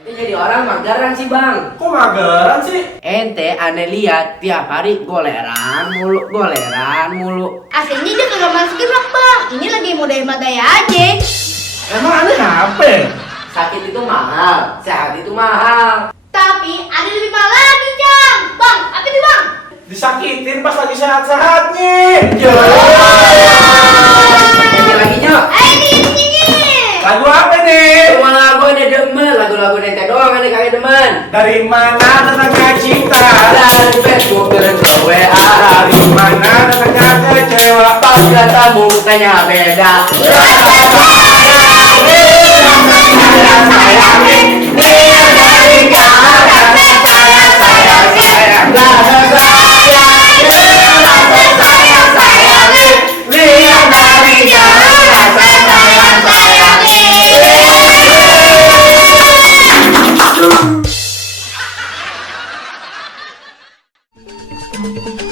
Ente jadi orang mageran sih bang. Kok mageran sih? Ente aneh lihat tiap hari goleran mulu. Aslinya dia kagak masukin rak bang. Ini lagi modai-modai aja. Emang aneh apa? Sakit itu mahal, sehat itu mahal. Tapi ada lebih mahal lagi Cang. Bang, apa itu bang? Disakitin pas lagi sehat-sehatnya. Ente lagi nyok. Ini. Lagu apa nih? Cuma lagu ente demen, lagu-lagu ente doang ente kagak demen. Dari mana datangnya cinta? Dari Facebook dan ke WA. Dari mana datangnya kecewa? Pas ketemu mukanya beda. Thank you.